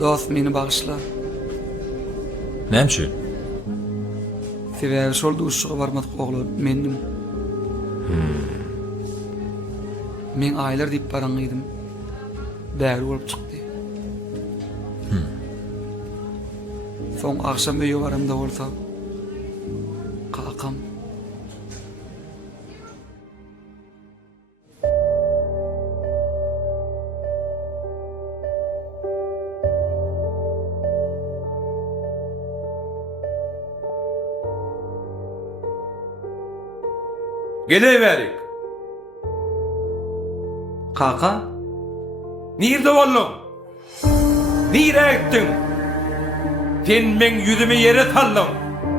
Dost meni bağışla. Näçe? Sebäbi şol duşuşyga barmadyk oglan mendim. Men aýlar diýip baraňydym. Bäri bolup çykdy. Soň akşam öýe baramda bolsa, kakam Geleverik. Kaka, Nirde bollum? Nire ettin? Sen men yüzümü yere sallım.